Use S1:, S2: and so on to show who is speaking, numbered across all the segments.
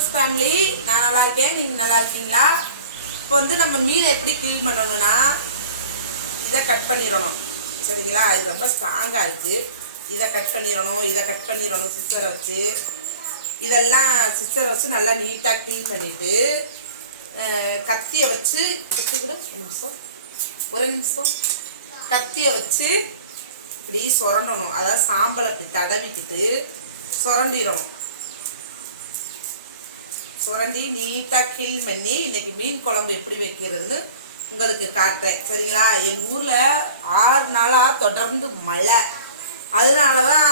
S1: Success family நான் நல்லா இருக்கேன் நீங்கள் நல்லா இருக்கீங்களா? இப்போ வந்து நம்ம மீனை எப்படி க்ளீன் பண்ணணும்னா இதை கட் பண்ணிடணும். சரிங்களா? இது ரொம்ப ஸ்ட்ராங்காக இருக்குது இதை கட் பண்ணிடணும் இதை கட் பண்ணிடணும் சிஸ்டரை வச்சு. இதெல்லாம் சிஸ்டரை வச்சு நல்லா நீட்டாக க்ளீன் பண்ணிவிட்டு கத்தியை வச்சு ஒரு நிமிஷம். ஒரு நிமிஷம். கத்தியை வச்சு இப்படி சுரண்டணும். அதாவது சாம்பலை இப்படி தடவிக்கிட்டு சுரண்டிடணும். சுரண்டி நீட்டாக கில் பண்ணி இன்னைக்கு மீன் குழம்பு எப்படி வைக்கிறதுன்னு உங்களுக்கு காட்டுறேன். சரிங்களா? எங்கள் ஊரில் ஆறு நாளாக தொடர்ந்து மழை. அதனால தான்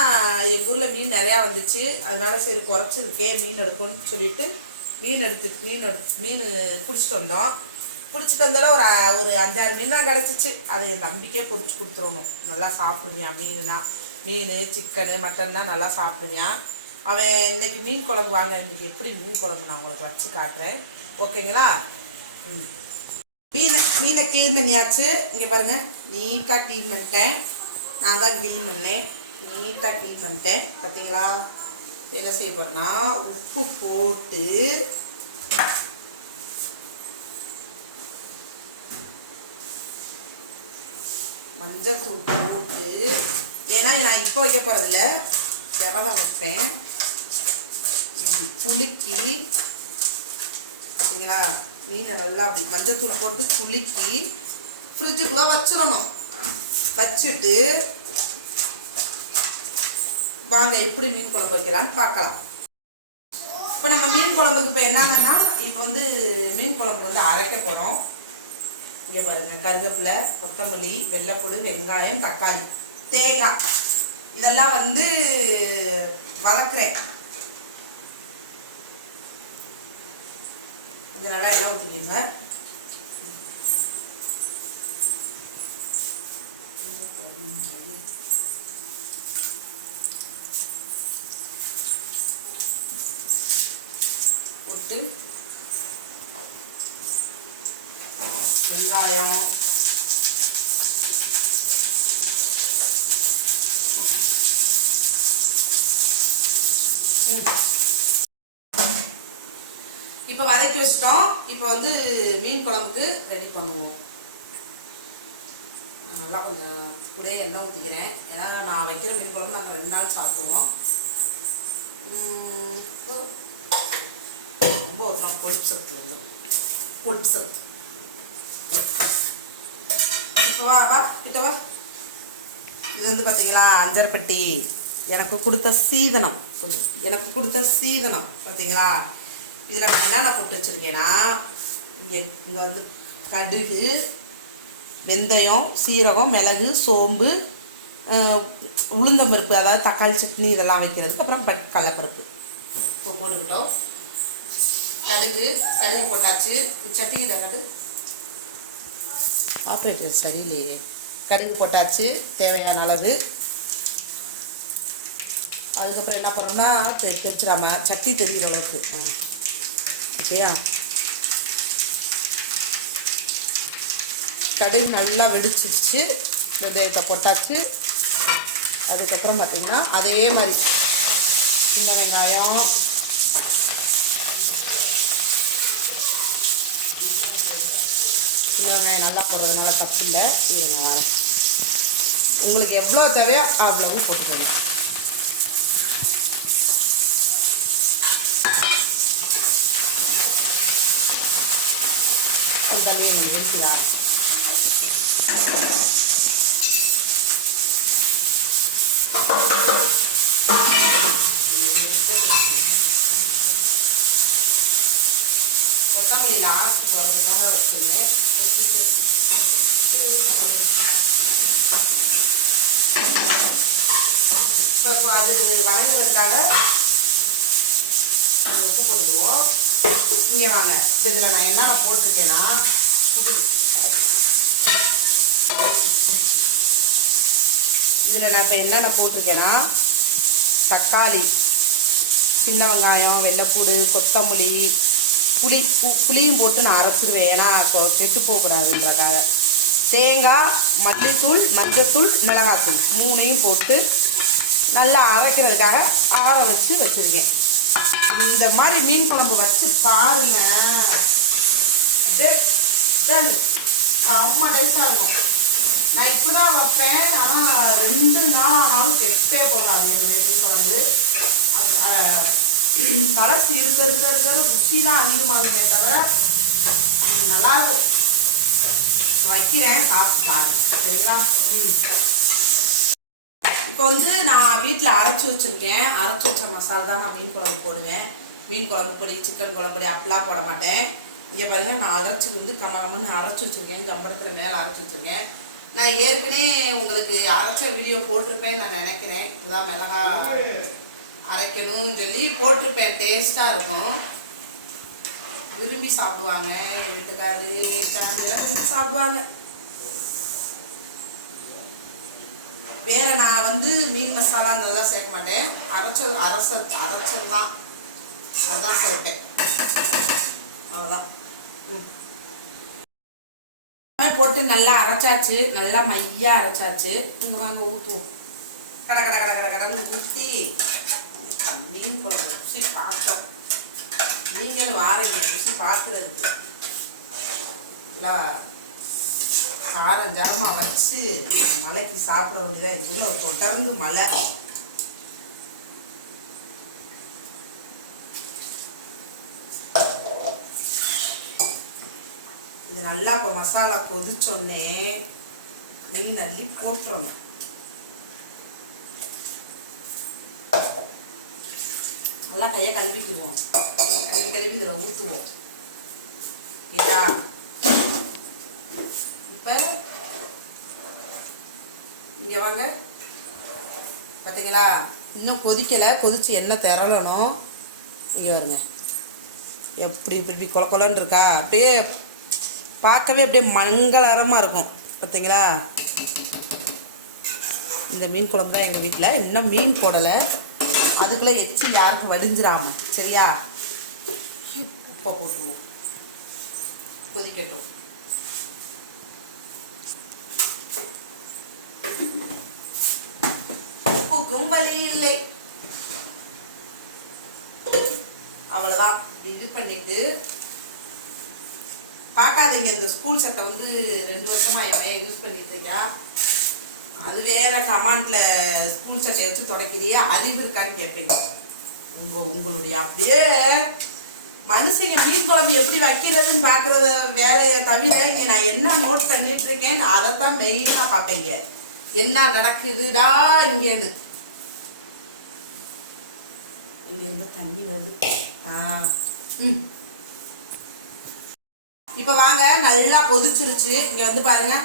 S1: எங்கள் ஊரில் மீன் நிறையா வந்துச்சு. அதனால சரி குறைச்சிருக்கே மீன் எடுக்கணும்னு சொல்லிட்டு மீன் எடுத்து மீன் எடுத்து மீன் பிடிச்சிட்டு வந்தோம். பிடிச்சிட்டு வந்தாலும் ஒரு ஒரு அஞ்சாறு மீன் தான் கிடச்சிச்சு. அதை என் தம்பிக்கே பிடிச்சி கொடுத்துருணும் நல்லா சாப்பிடுவியா? மீன்னா மீன் சிக்கனு மட்டன்னா நல்லா சாப்பிடுவியான் அவன் இன்னைக்கு மீன் குழம்பு வாங்க இன்னைக்கு எப்படி மீன் குழம்பு நான் உங்களுக்கு வச்சு காட்டுறேன். ஓகேங்களா? ம். மீனை மீனை க்ளீன் பண்ணியாச்சு. இங்கே பாருங்க நீட்டாக க்ளீன் பண்ணிட்டேன். நான் தான் க்ளீன் பண்ணேன். நீட்டாக க்ளீன் பண்ணிட்டேன். பார்த்தீங்களா என்ன செய்ய உப்பு போட்டு மஞ்சள் தூள் போட்டு ஏன்னா நான் இப்போ வைக்க போகிறதில்ல விரதம் வைப்பேன் இப்படி குலுக்கி பார்த்தீங்களா மீனை மஞ்சத்தூள் போட்டு குலுக்கி ஃப்ரிட்ஜுக்குள்ளே வச்சிடணும். வச்சுட்டு வாங்க எப்படி மீன் குழம்பு வைக்கலாம்னு பார்க்கலாம். இப்போ நம்ம மீன் குழம்புக்கு இப்போ என்னங்கன்னா இப்போ வந்து மீன் குழம்பு வந்து அரைக்க போகிறோம் இங்கே பாருங்க கருவேப்பிலை கொத்தமல்லி வெள்ளைப்பூடு வெங்காயம் தக்காளி தேங்காய். இதெல்லாம் வந்து வளர்க்குறேன் இதனால என்ன எண்ணெய் ஊற்றிக்கிங்க போட்டு வெங்காயம். இப்போ வதக்கி வச்சிட்டோம். இப்போ வந்து மீன் குழம்புக்கு ரெடி பண்ணுவோம். நல்லா கொஞ்சம் கூட எண்ணெய் ஊற்றிக்கிறேன் ஏன்னா நான் வைக்கிற மீன் குழம்பு நாங்கள் ரெண்டு நாள் சாப்பிடுவோம். இப்போ வா வா கிட்ட வா. இது வந்து பார்த்தீங்களா அஞ்சரைப்பட்டி எனக்கு கொடுத்த சீதனம். எனக்கு கொடுத்த சீதனம் பார்த்தீங்களா இதில் நான் என்னென்ன போட்டு வச்சுருக்கேன்னா இங்கே இங்கே வந்து கடுகு வெந்தயம் சீரகம் மிளகு சோம்பு உளுந்தம்பருப்பு அதாவது தக்காளி சட்னி இதெல்லாம் வைக்கிறதுக்கு அப்புறம் பட் கடலப்பருப்பு. போட்டுக்கிட்டோம். கடுகு கடுகு போட்டாச்சு. சட்டி இதை ஆப்ரேட்டர் சரியில்லையே. கடுகு போட்டாச்சு தேவையான அளவு. அதுக்கப்புறம் என்ன பண்ணோம்னா தெ தெரிச்சிடாம சட்டி தெரிகிற அளவுக்கு. ஓகேயா? கடுகு நல்லா வெடிச்சிருச்சு. வெந்தயத்தை போட்டாச்சு. அதுக்கப்புறம் பார்த்திங்கன்னா அதே மாதிரி சின்ன வெங்காயம் சின்ன வெங்காயம் நல்லா போடுறதுனால தப்பு இல்லை. இருங்க வரேன். உங்களுக்கு எவ்வளோ தேவையோ அவ்வளவும் போட்டுக்கோங்க. கொஞ்சம் தண்ணியை நீங்கள் வெடிச்சுதான் கொத்தமல்லி லாஸ்ட் போகிறதுக்காக வச்சுருந்தேன். இப்போ அது வதங்குறதுக்காக உப்பு போட்டுக்குவோம். இங்கே வாங்க. இதில் நான் என்னென்ன போட்டிருக்கேன்னா இதில் நான் இப்போ என்னென்ன போட்டிருக்கேன்னா தக்காளி. சின்ன வெங்காயம் வெள்ளைப்பூடு கொத்தமல்லி புளி பு புளியும் போட்டு நான் அரைச்சிடுவேன் ஏன்னா கெட்டு போகக்கூடாதுன்றக்காக. தேங்காய் மல்லித்தூள் மஞ்சத்தூள் மிளகாத்தூள் மூணையும் போட்டு நல்லா அரைக்கிறதுக்காக ஆற வச்சு வச்சுருக்கேன். இந்த மாதிரி மீன் குழம்பு வச்சு பாருங்க. அம்மா டேஸ்டாக இருக்கும். நான் இப்போ தான் வைப்பேன். ஆனால் ரெண்டு நாள் ஆனாலும் கெட்டே போகலாம் அது கலசி இருக்க இருக்க இருக்க ருசி தான் அதிகமாகுமே தவிர நல்லா இருக்கும் வைக்கிறேன் சாப்பிட்டு பாருங்க. சரிங்களா? ம். இப்போ வந்து நான் வீட்டில் அரைச்சி வச்சிருக்கேன். அரைச்சி வச்ச மசாலா தான் நான் மீன் குழம்பு போடுவேன். மீன் குழம்பு பொடி சிக்கன் குழம்பு பொடி அப்படிலாம் போட மாட்டேன். இங்கே பாருங்க நான் அரைச்சி வந்து கம்ம கம்மன்னு அரைச்சி வச்சிருக்கேன். கம்பளத்தில் மேலே அரைச்சி வச்சிருக்கேன். நான் ஏற்கனவே உங்களுக்கு அரைச்ச வீடியோ போட்டிருப்பேன் நான் நினைக்கிறேன். இதுதான் மிளகா அரைக்கணும்னு சொல்லி போட்டிருப்பேன். டேஸ்ட்டாக இருக்கும். விரும்பி சாப்பிடுவாங்க. என் ஃபேமிலியெல்லாம் விரும்பி சாப்பிடுவாங்க. வேற நான் வந்து மீன் மசாலா நல்லா சேர்க்க மாட்டேன். அரைச்ச அரைச்ச அரைச்சல் தான் அதான் சேர்ப்பேன். அவ்வளோதான் போட்டு நல்லா அரைச்சாச்சு. நல்லா மையா அரைச்சாச்சு. இங்கே வாங்க ஊற்றுவோம் கட கட கட கட கடன்னு ஊற்றி மீன் குழம்பு ருசி பார்த்தோம் நீங்களும் வாரீங்க ருசி பார்க்குறதுக்கு. இல்லை காரம் வச்சு மலைக்கு சாப்பிட வேண்டியதான் இவ்வளோ தொடர்ந்து மழை. இது நல்லா இப்போ மசாலா கொதிச்சோடனே மீன் அள்ளி போட்டுறணும் நல்லா கையை கழுவிக்கிடுவோம் கழுவி கழுவி இதில் ஊற்றுவோம் இதா இப்போ இங்கே வாங்க பார்த்தீங்களா இன்னும் கொதிக்கலை. கொதித்து எண்ணெய் திரளணும்? இங்கே வருங்க எப்படி இப்படி கொல கொலன்னு இருக்கா? அப்படியே பார்க்கவே அப்படியே மங்களகரமாக இருக்கும். பார்த்தீங்களா இந்த மீன் குழம்பு தான் எங்கள் வீட்டில் இன்னும் மீன் போடலை. அதுக்குள்ளே எச்சி யாருக்கும் வடிஞ்சிடாம சரியா உப்பை போட்டுருவோம் கொதிக்கட்டும் உப்புக்கும் வழி இல்லை அவ்வளோதான் இப்படி இது பண்ணிட்டு பார்க்காதீங்க இந்த ஸ்கூல் சட்டை வந்து ரெண்டு வருஷமா என் பையன் யூஸ் பண்ணிட்டு இருக்கா அது வேற கமாண்ட்ல ஸ்கூல் சட்டையை வச்சு தொடக்கிறியா அறிவு இருக்கான்னு கேட்பீங்க உங்க உங்களுடைய அப்படியே மனுஷங்க மீன் குழம்பு எப்படி வைக்கிறதுன்னு பார்க்கறத வேலையை தவிர இங்கே நான் என்ன நோட் பண்ணிட்டு இருக்கேன் அதைத்தான் மெயினா பார்ப்பீங்க என்ன நடக்குதுடா இங்கேன்னு இங்க இருந்து தண்ணி வருது ஆ, ம். இப்போ வாங்க நல்லா கொதிச்சிருச்சு. இங்கே வந்து பாருங்க.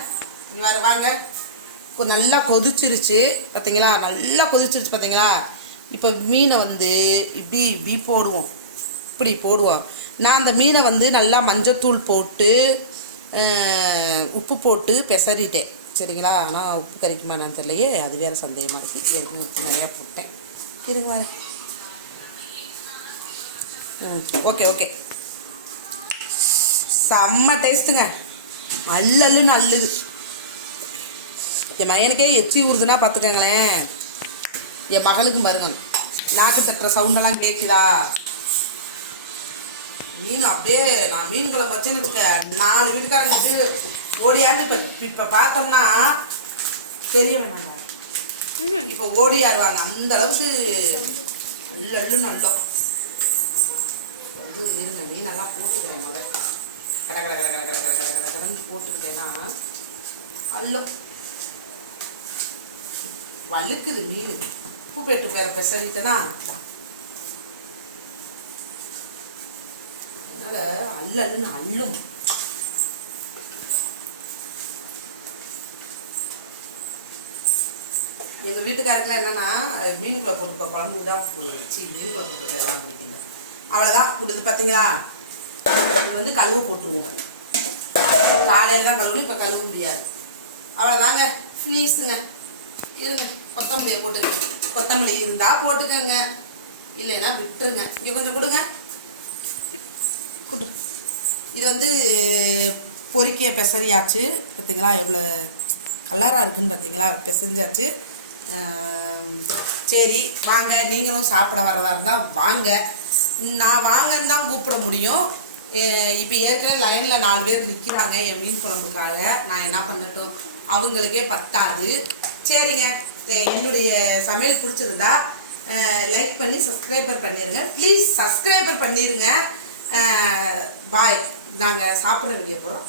S1: வேறு வர வாங்க. நல்லா கொதிச்சிருச்சு. பார்த்தீங்களா நல்லா கொதிச்சிருச்சு பார்த்தீங்களா இப்போ மீனை வந்து இப்படி இப்படி போடுவோம். இப்படி போடுவோம். நான் அந்த மீனை வந்து நல்லா மஞ்சத்தூள் போட்டு உப்பு போட்டு பெசறிட்டேன். சரிங்களா? ஆனால் உப்பு கறிக்குமா நான் தெரியலையே. அது வேறு சந்தேகமாக இருக்குது ஏற்கனவே உப்பு நிறையா போட்டேன். இருங்க வர ம் ஓகே ஓகே. செம்ம டேஸ்ட்டுங்க அல்லல்லுன்னு அல்லுது என் மகனுக்கே எச்சி ஊறுதுன்னா பார்த்துக்கங்களேன் என் மகளுக்கு பாருங்க. நாக்கு தட்டுற சவுண்டெல்லாம் கேட்குதா மீன் அப்படியே நான் மீன் குழம்பு வச்சேன்னு வச்சுக்க நாலு வீட்டுக்காரங்க வந்து ஓடியாண்டு இப்போ இப்போ பார்த்தோம்னா தெரிய வேணாங்க இப்போ ஓடியாடுவாங்க அந்த அளவுக்கு நல்ல நல்ல கட கட கட கட கட கட கட கடன்னு போட்டுக்கிட்டேன்னா அல்லும். வழுக்குது மீன் உப்பு பெட்டு பேர பெசரிட்டேனா அதனால அல்ல அல்லுன்னு அள்ளும். எங்க வீட்டுக்காரத்துல என்னன்னா மீன் குழம்பு போட்டு குழம்பு தான் வச்சு மீன் குழம்பு போட்டு அவ்வளோதான் கொடுத்து பார்த்தீங்களா இது வந்து கழுவ போட்டுருவோம். காலையில் தான் கழுவு இப்போ கழுவ முடியாது. அவ்வளோதாங்க ஃபினிஷுங்க இருங்க. கொத்தமல்லியை போட்டுங்க. கொத்தமல்லி இருந்தால் போட்டுக்கோங்க. இல்லைன்னா விட்டுருங்க. இங்கே கொஞ்சம் கொடுங்க. இது வந்து பொரிக்கிய பெசரியாச்சு. பார்த்தீங்களா எவ்வளோ கலராக இருக்குன்னு பார்த்தீங்களா பெசரிஞ்சாச்சு. சரி வாங்க. நீங்களும் சாப்பிட வரதா இருந்தால் வாங்க. நான் வாங்கன்னு தான் கூப்பிட முடியும். இப்போ ஏற்கனவே லைனில் நாலு பேர் நிற்கிறாங்க என் மீன் குழம்புக்காக. நான் என்ன பண்ணட்டும்? அவங்களுக்கே பத்தாது. சரிங்க. என்னுடைய சமையல் பிடிச்சிருந்தா லைக் பண்ணி சப்ஸ்கிரைபர் பண்ணிடுங்க ப்ளீஸ் சப்ஸ்கிரைபர் பண்ணிடுங்க பாய் நாங்கள் சாப்பிட வைக்க போகிறோம்